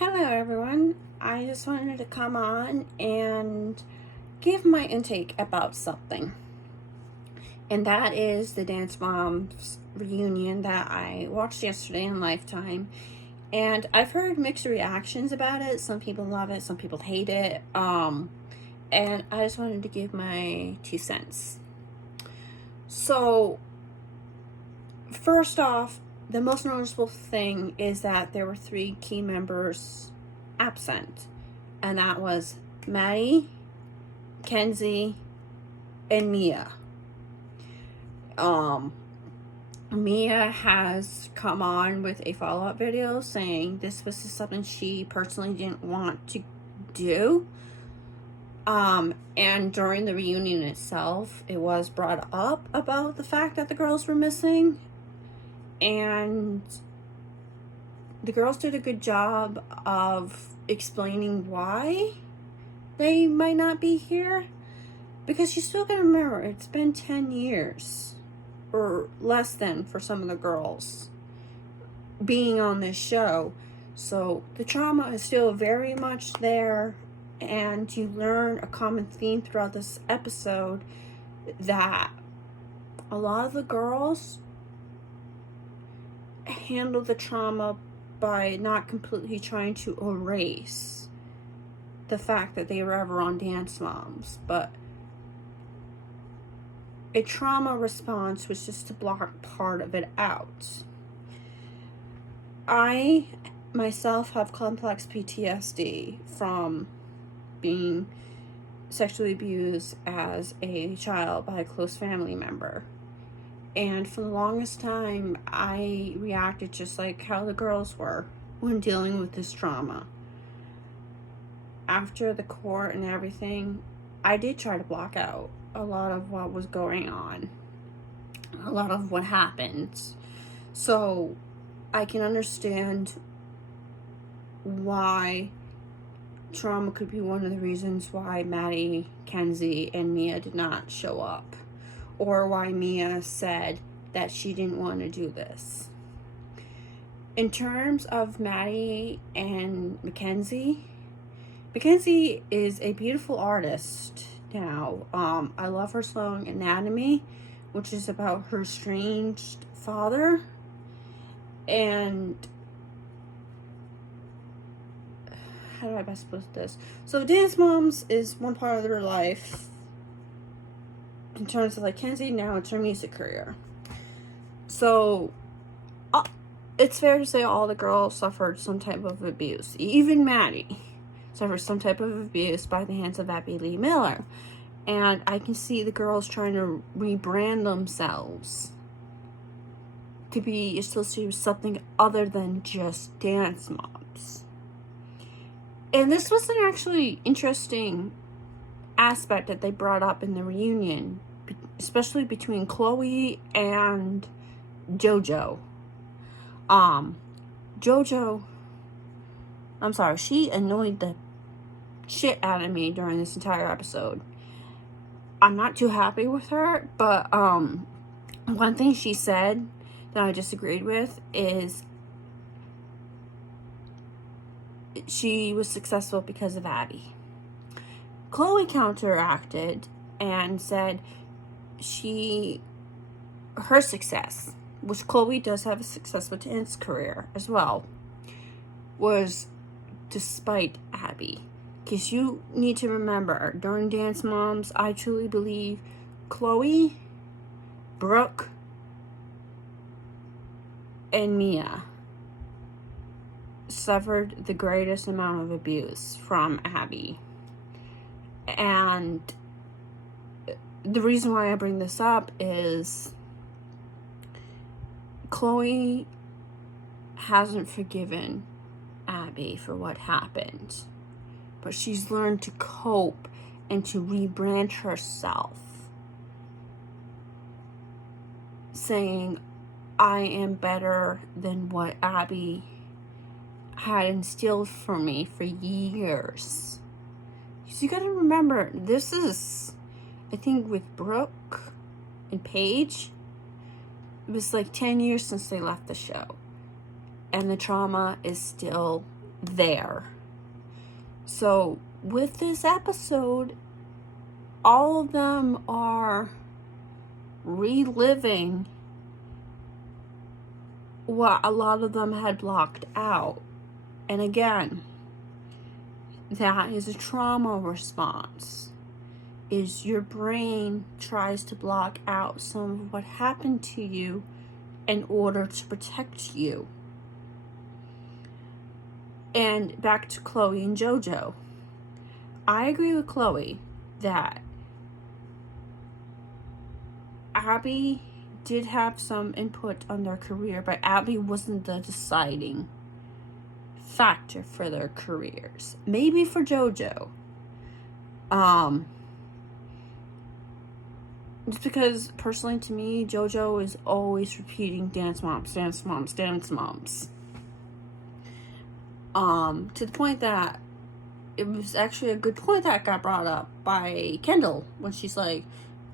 Hello everyone, I just wanted to come on and give my intake about something, and that is the Dance Moms reunion that I watched yesterday on Lifetime. And I've heard mixed reactions about it. Some people love it, some people hate it, and I just wanted to give my 2 cents. So first off, the most noticeable thing is that there were 3 key members absent, and that was Maddie, Kenzie, and Mia. Mia has come on with a follow-up video saying this was something she personally didn't want to do. And during the reunion itself, it was brought up about the fact that the girls were missing. And the girls did a good job of explaining why they might not be here. Because you still gotta remember, it's been 10 years. Or less than for some of the girls being on this show. So the trauma is still very much there. And you learn a common theme throughout this episode that a lot of the girls handle the trauma by not completely trying to erase the fact that they were ever on Dance Moms, but a trauma response was just to block part of it out. I myself have complex PTSD from being sexually abused as a child by a close family member. And for the longest time, I reacted just like how the girls were when dealing with this trauma. After the court and everything, I did try to block out a lot of what was going on, a lot of what happened. So I can understand why trauma could be one of the reasons why Maddie, Kenzie, and Mia did not show up. Or why Mia said that she didn't want to do this. In terms of Maddie and Mackenzie, Mackenzie is a beautiful artist now. I love her song Anatomy, which is about her estranged father. And how do I best put this? So Dance Moms is one part of their life. In terms of like Kenzie, now it's her music career. So it's fair to say all the girls suffered some type of abuse. Even Maddie suffered some type of abuse by the hands of Abby Lee Miller. And I can see the girls trying to rebrand themselves to be associated with something other than just Dance Moms. And this was an actually interesting aspect that they brought up in the reunion, especially between Chloe and JoJo. JoJo, I'm sorry, she annoyed the shit out of me during this entire episode. I'm not too happy with her, but one thing she said that I disagreed with is she was successful because of Abby. Chloe counteracted and said her success, which Chloe does have a successful dance career as well, was despite Abby. Because you need to remember, during Dance Moms, I truly believe Chloe, Brooke, and Mia suffered the greatest amount of abuse from Abby. And the reason why I bring this up is Chloe hasn't forgiven Abby for what happened, but she's learned to cope and to rebrand herself, saying, I am better than what Abby had instilled for me for years. So you gotta remember, this is, I think with Brooke and Paige, it was like 10 years since they left the show. And the trauma is still there. So with this episode, all of them are reliving what a lot of them had blocked out. And again, that is a trauma response. Is your brain tries to block out some of what happened to you in order to protect you. And back to Chloe and JoJo. I agree with Chloe that Abby did have some input on their career, but Abby wasn't the deciding factor for their careers. Maybe for JoJo. Just because, personally, to me, JoJo is always repeating dance moms, dance moms, dance moms. To the point that it was actually a good point that got brought up by Kendall when she's like,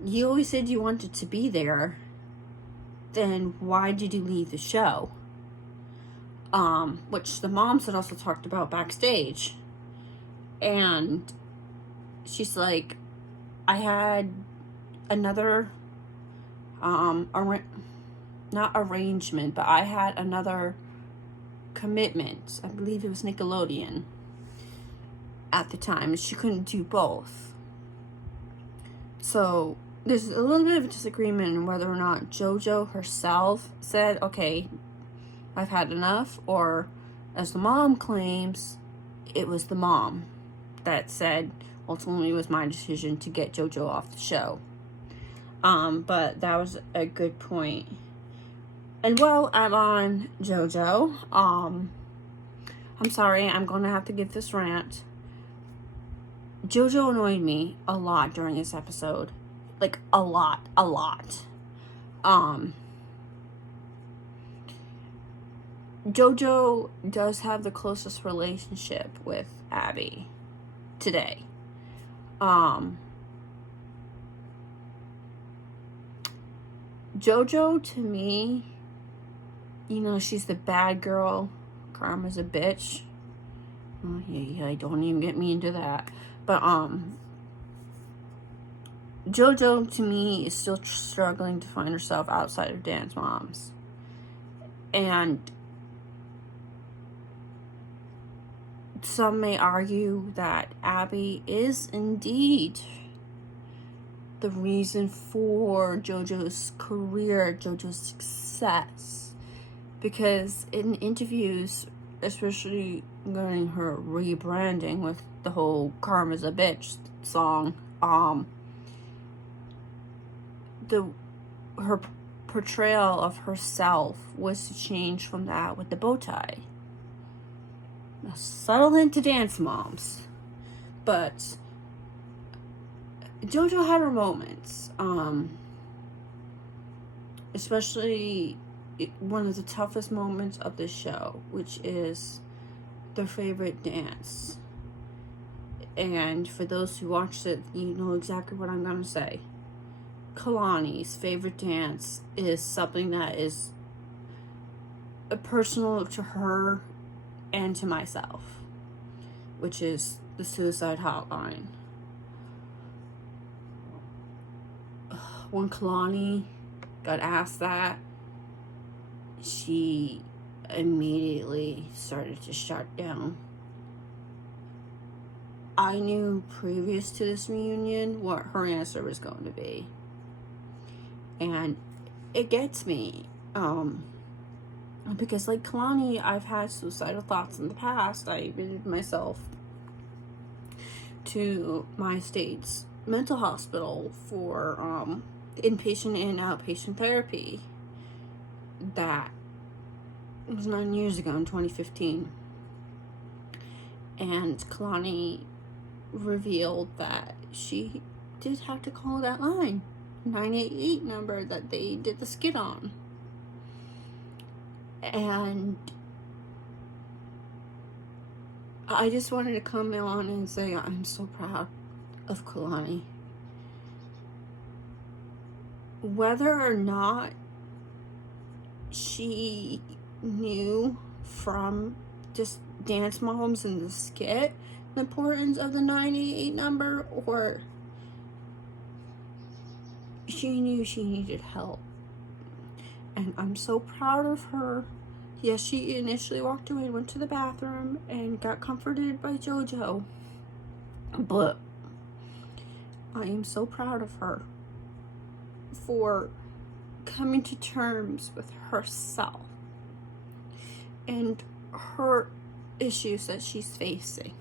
you always said you wanted to be there, then why did you leave the show? Which the moms had also talked about backstage. And she's like, I had another, not arrangement, but I had another commitment. I believe it was Nickelodeon at the time. She couldn't do both. So there's a little bit of a disagreement on whether or not JoJo herself said, okay, I've had enough, or as the mom claims, it was the mom that said, ultimately it was my decision to get JoJo off the show. But that was a good point. And while I'm on JoJo, I'm sorry, I'm going to have to give this rant. JoJo annoyed me a lot during this episode. Like, a lot. JoJo does have the closest relationship with Abby today. JoJo, to me, you know, she's the bad girl. Karma's a bitch. Oh, yeah, don't even get me into that. But, JoJo, to me, is still struggling to find herself outside of Dance Moms. And some may argue that Abby is indeed the reason for JoJo's career, JoJo's success. Because in interviews, especially during her rebranding with the whole Karma's a Bitch song, her portrayal of herself was to change from that with the bow tie. A subtle hint to Dance Moms. But JoJo had her moments. Especially one of the toughest moments of the show, which is their favorite dance. And for those who watched it, you know exactly what I'm going to say. Kalani's favorite dance is something that is personal to her and to myself, which is the Suicide Hotline. When Kalani got asked that, she immediately started to shut down. I knew previous to this reunion what her answer was going to be. And it gets me. Because like Kalani, I've had suicidal thoughts in the past. I admitted myself to my state's mental hospital for inpatient and outpatient therapy. That was 9 years ago in 2015. And Kalani revealed that she did have to call that line, 988 number that they did the skit on. And I just wanted to come on and say I'm so proud of Kalani. Whether or not she knew from just dance moms in the skit the importance of the 988 number, or she knew she needed help. And I'm so proud of her. Yes, she initially walked away and went to the bathroom and got comforted by JoJo. But I am so proud of her for coming to terms with herself and her issues that she's facing.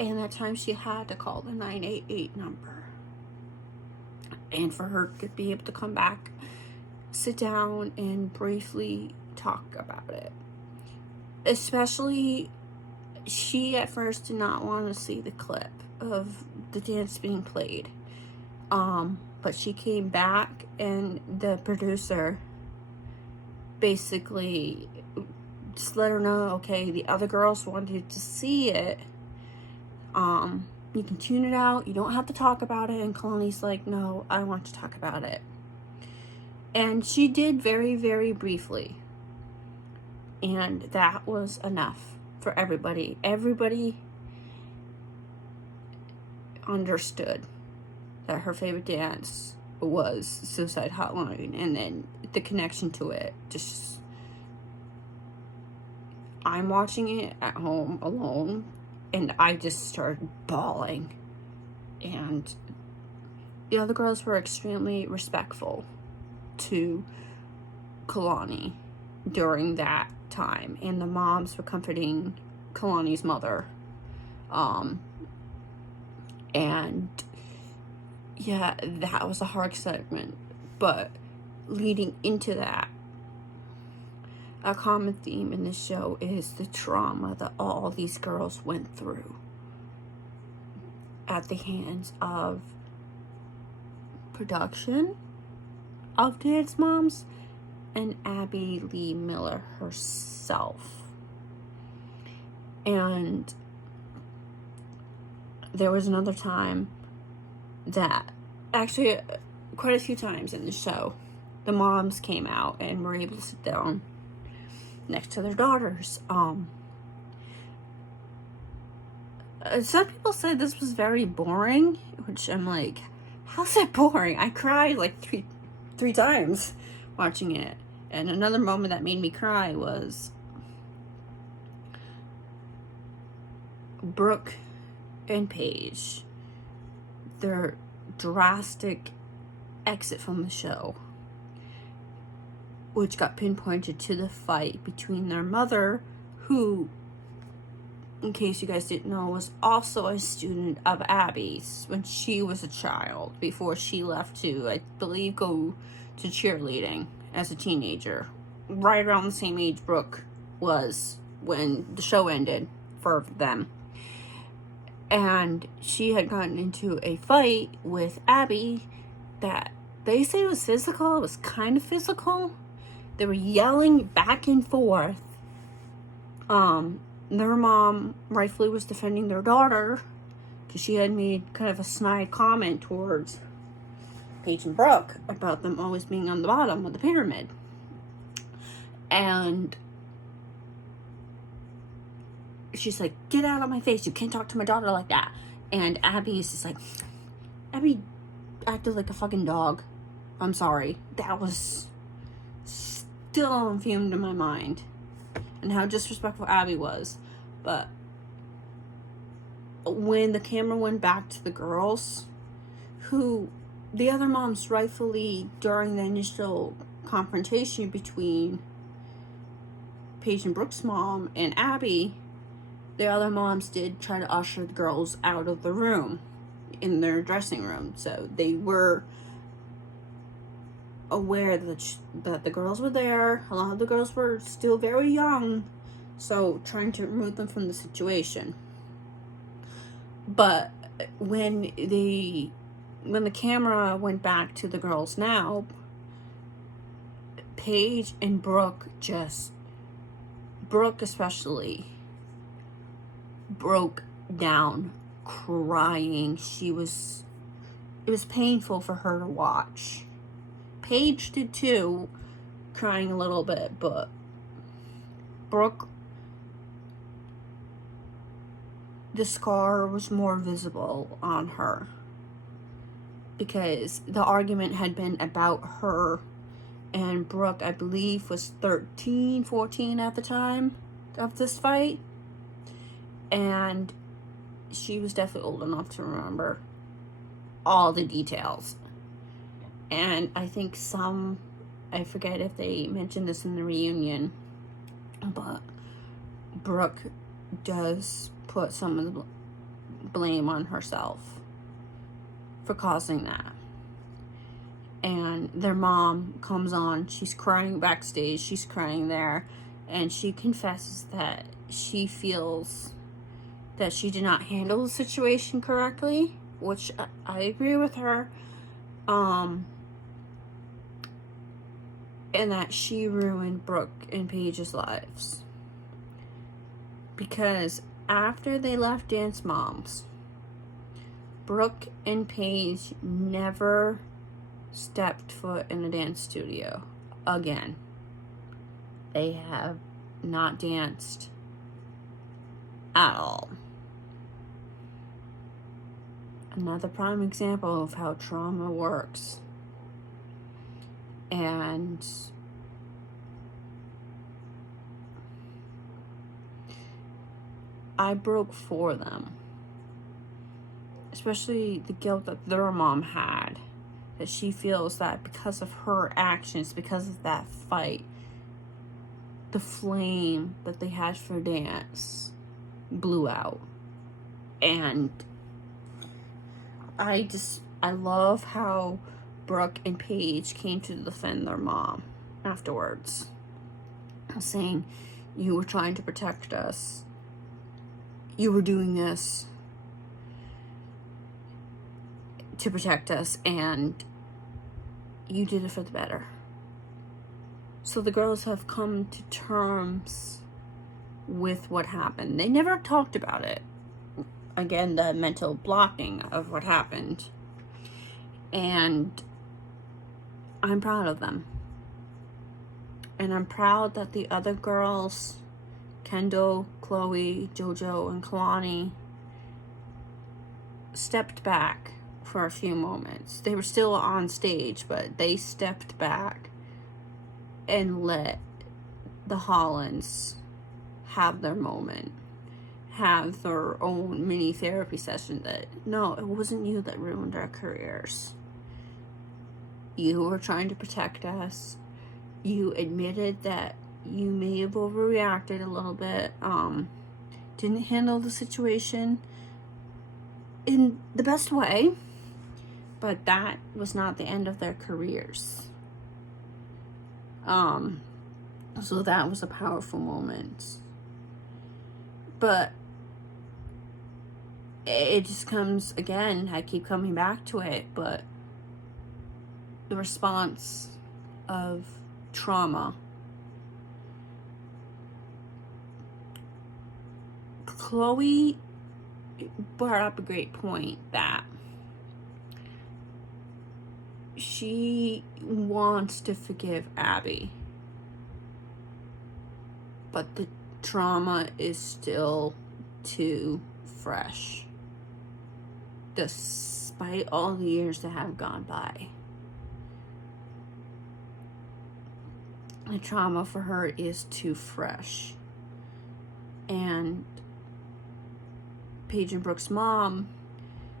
And that time she had to call the 988 number. And for her to be able to come back, sit down, and briefly talk about it. Especially, she at first did not want to see the clip of the dance being played. But she came back, and the producer basically just let her know, okay, the other girls wanted to see it. You can tune it out. You don't have to talk about it. And Kalani's like, no, I want to talk about it. And she did very, very briefly. And that was enough for everybody. Everybody understood that her favorite dance was Suicide Hotline. And then the connection to it. Just, I'm watching it at home alone. And I just started bawling. And the other girls were extremely respectful to Kalani during that time. And the moms were comforting Kalani's mother. And yeah, that was a hard segment. But leading into that, a common theme in this show is the trauma that all these girls went through at the hands of production of Dance Moms and Abby Lee Miller herself. And there was another time that, actually quite a few times in the show, the moms came out and were able to sit down next to their daughters. Some people said this was very boring, which I'm like, how's that boring? I cried like three times watching it. And another moment that made me cry was Brooke and Paige, their drastic exit from the show, which got pinpointed to the fight between their mother, who, in case you guys didn't know, was also a student of Abby's when she was a child, before she left to, I believe, go to cheerleading as a teenager. Right around the same age Brooke was when the show ended for them. And she had gotten into a fight with Abby that they say was physical. It was kind of physical. They were yelling back and forth. Their mom rightfully was defending their daughter because she had made kind of a snide comment towards Paige and Brooke about them always being on the bottom of the pyramid. And she's like, get out of my face. You can't talk to my daughter like that. And Abby is just like, Abby acted like a fucking dog. I'm sorry. That was still infumed in my mind, and how disrespectful Abby was. But when the camera went back to the girls, who the other moms rightfully, during the initial confrontation between Paige and Brooke's mom and Abby, the other moms did try to usher the girls out of the room in their dressing room. So they were aware that the girls were there. A lot of the girls were still very young, so trying to remove them from the situation. But when the camera went back to the girls now, Paige and Brooke especially broke down crying. It was painful for her to watch. Paige did too, crying a little bit, but Brooke the scar was more visible on her, because the argument had been about her, and Brooke, I believe, was 13, 14 at the time of this fight, and she was definitely old enough to remember all the details. And I think I forget if they mentioned this in the reunion, but Brooke does put some of the blame on herself for causing that. And their mom comes on, she's crying backstage, she's crying there, and she confesses that she feels that she did not handle the situation correctly, which I agree with her. And that she ruined Brooke and Paige's lives. Because after they left Dance Moms, Brooke and Paige never stepped foot in a dance studio again. They have not danced at all. Another prime example of how trauma works. And I broke for them, especially the guilt that their mom had, that she feels that because of her actions, because of that fight, the flame that they had for dance blew out. And I love how Brooke and Paige came to defend their mom afterwards, saying, you were trying to protect us, you were doing this to protect us, and you did it for the better. So the girls have come to terms with what happened. They never talked about it. Again, the mental blocking of what happened. And I'm proud of them. And I'm proud that the other girls, Kendall, Chloe, JoJo, and Kalani, stepped back for a few moments. They were still on stage, but they stepped back and let the Hollands have their moment, have their own mini therapy session. That, no, it wasn't you that ruined our careers. You were trying to protect us. You admitted that you may have overreacted a little bit, didn't handle the situation in the best way, but that was not the end of their careers. So that was a powerful moment. But it just comes, again, I keep coming back to it, but the response of trauma. Chloe brought up a great point that she wants to forgive Abby, but the trauma is still too fresh, despite all the years that have gone by. The trauma for her is too fresh. And Paige and Brooke's mom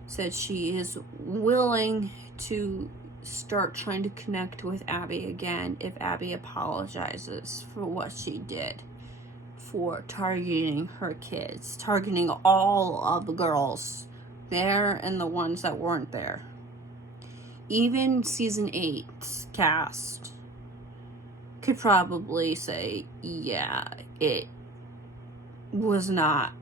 said she is willing to start trying to connect with Abby again if Abby apologizes for what she did, for targeting her kids, targeting all of the girls there and the ones that weren't there. Even season 8's cast could probably say, yeah, it was not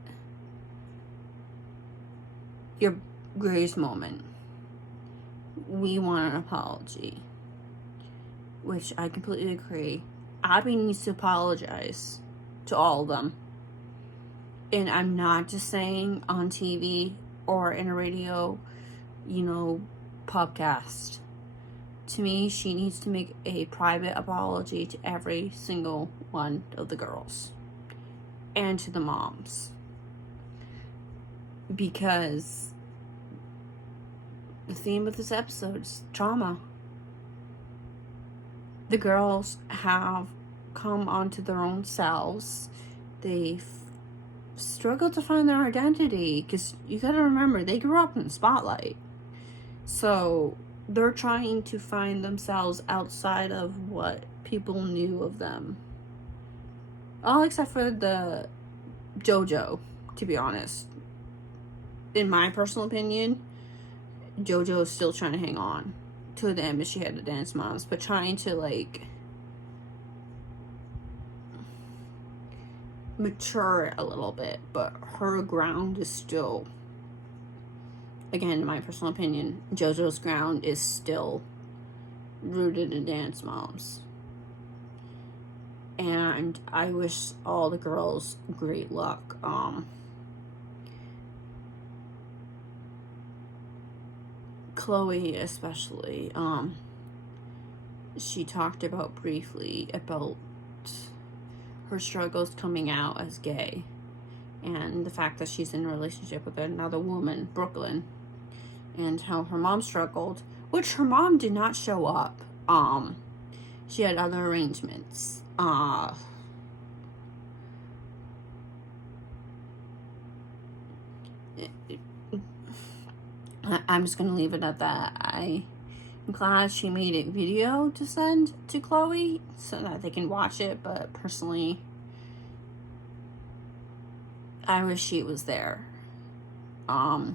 your greatest moment. We want an apology. Which I completely agree. Abby needs to apologize to all of them. And I'm not just saying on TV or in a radio, podcast. To me, she needs to make a private apology to every single one of the girls. And to the moms. because the theme of this episode is trauma. The girls have come onto their own selves. They've struggled to find their identity, because you gotta remember, they grew up in the spotlight. So they're trying to find themselves outside of what people knew of them. All except for the JoJo, to be honest. In my personal opinion, JoJo is still trying to hang on to the image she had to Dance Moms, but trying to, like, mature a little bit. But her ground is still, again, in my personal opinion, JoJo's ground is still rooted in Dance Moms. And I wish all the girls great luck. Chloe especially, she talked about briefly about her struggles coming out as gay, and the fact that she's in a relationship with another woman, Brooklyn, and how her mom struggled, which her mom did not show up. She had other arrangements. I'm just gonna leave it at that. I'm glad she made a video to send to Chloe so that they can watch it, but personally, I wish she was there. But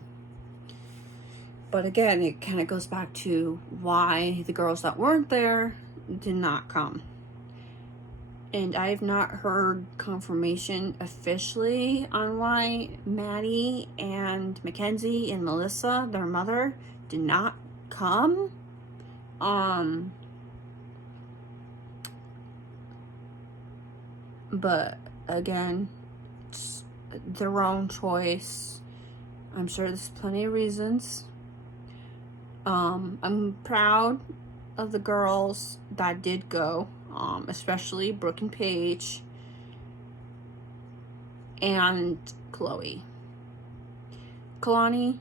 again, it kind of goes back to why the girls that weren't there did not come. And I have not heard confirmation officially on why Maddie and Mackenzie and Melissa, their mother, did not come. But again, it's their own choice. I'm sure there's plenty of reasons. I'm proud of the girls that did go. Especially Brooke and Paige and Chloe. Kalani,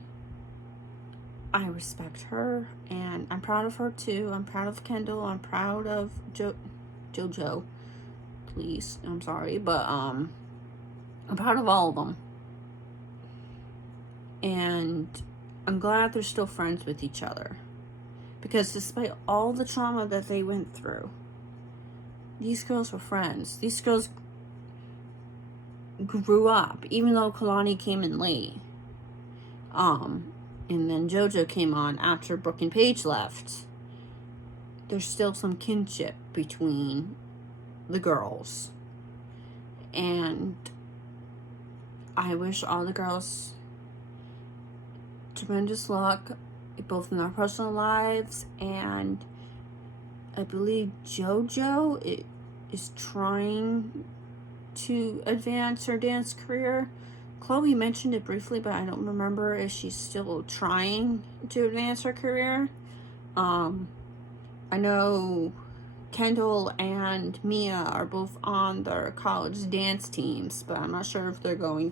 I respect her, and I'm proud of her too. I'm proud of Kendall. I'm proud of JoJo. Please, I'm sorry, but I'm proud of all of them. And I'm glad they're still friends with each other, because despite all the trauma that they went through, these girls were friends. These girls grew up, even though Kalani came in late. And then JoJo came on after Brooke and Paige left. There's still some kinship between the girls. And I wish all the girls tremendous luck, both in their personal lives, and I believe JoJo is trying to advance her dance career. Chloe mentioned it briefly, but I don't remember if she's still trying to advance her career. I know Kendall and Mia are both on their college dance teams, but I'm not sure if they're going,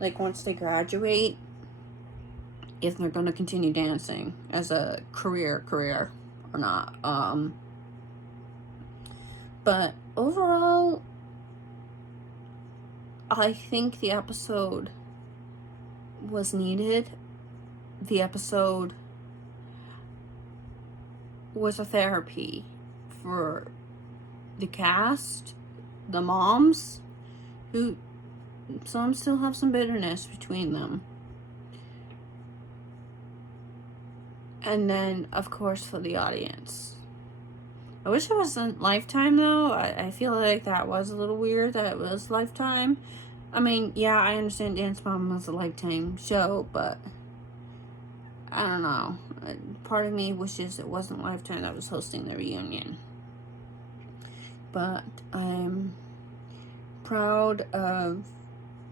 like, once they graduate, if they're going to continue dancing as a career or not. But overall, I think the episode was needed. The episode was a therapy for the cast, the moms, who some still have some bitterness between them. And then, of course, for the audience. I wish it wasn't Lifetime, though. I feel like that was a little weird that it was Lifetime. I mean, yeah, I understand Dance Mom was a Lifetime show, but I don't know. Part of me wishes it wasn't Lifetime that was hosting the reunion. But I'm proud of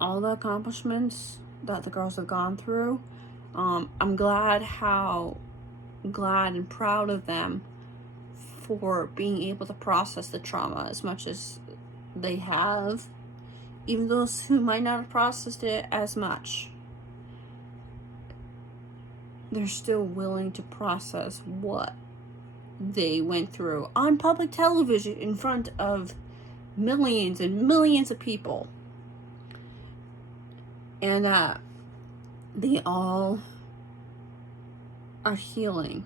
all the accomplishments that the girls have gone through. I'm glad and proud of them for being able to process the trauma as much as they have, even those who might not have processed it as much. they're still willing to process what they went through on public television in front of millions and millions of people. And they all are healing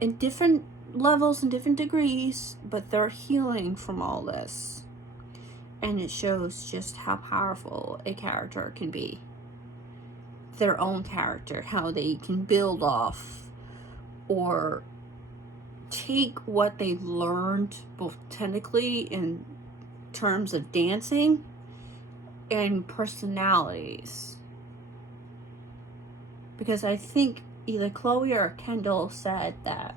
in different levels and different degrees, but they're healing from all this. And it shows just how powerful a character can be. Their own character, how they can build off or take what they learned, both technically in terms of dancing and personalities. Because I think either Chloe or Kendall said that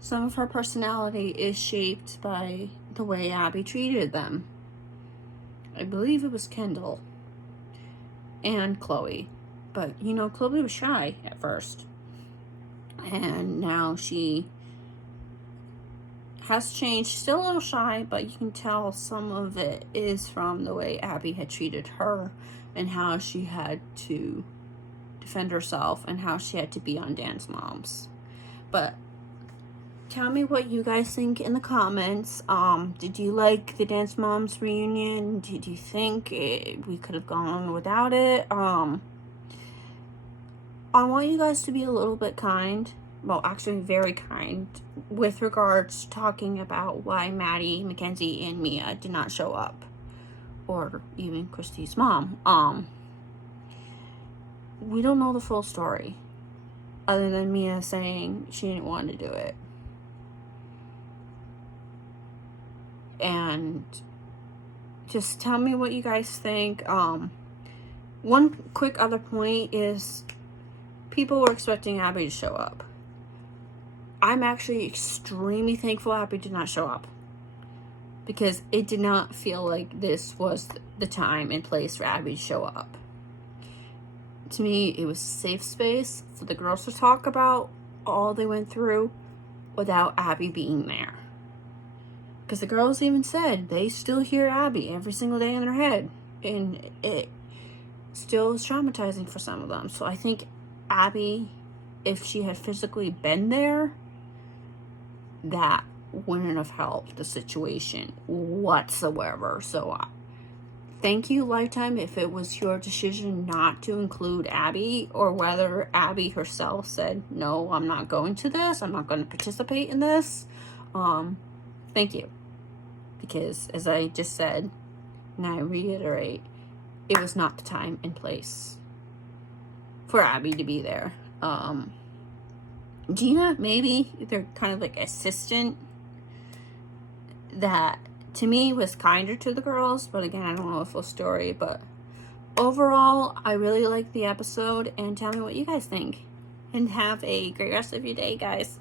some of her personality is shaped by the way Abby treated them. I believe it was Kendall and Chloe. But, you know, Chloe was shy at first. And now she has changed. Still a little shy, but you can tell some of it is from the way Abby had treated her and how she had to defend herself and how she had to be on Dance Moms. But tell me what you guys think in the comments. Did you like the Dance Moms reunion? Did you think we could have gone without it? I want you guys to be a little bit kind, well, actually very kind, with regards to talking about why Maddie, Mackenzie, and Mia did not show up. Or even Christy's mom. We don't know the full story, other than Mia saying she didn't want to do it. And just tell me what you guys think. One quick other point is, people were expecting Abby to show up. I'm actually extremely thankful Abby did not show up, because it did not feel like this was the time and place for Abby to show up. To me, it was safe space for the girls to talk about all they went through without Abby being there. Because the girls even said they still hear Abby every single day in their head, and it still is traumatizing for some of them. So I think Abby, if she had physically been there, that wouldn't have helped the situation whatsoever. So thank you, Lifetime, if it was your decision not to include Abby, or whether Abby herself said, no, I'm not going to this, I'm not going to participate in this. Thank you. Because as I just said, and I reiterate, it was not the time and place for Abby to be there. Gina, maybe they're kind of like assistant, that to me was kinder to the girls, but again, I don't know the full story. But overall, I really liked the episode, and tell me what you guys think, and have a great rest of your day, guys.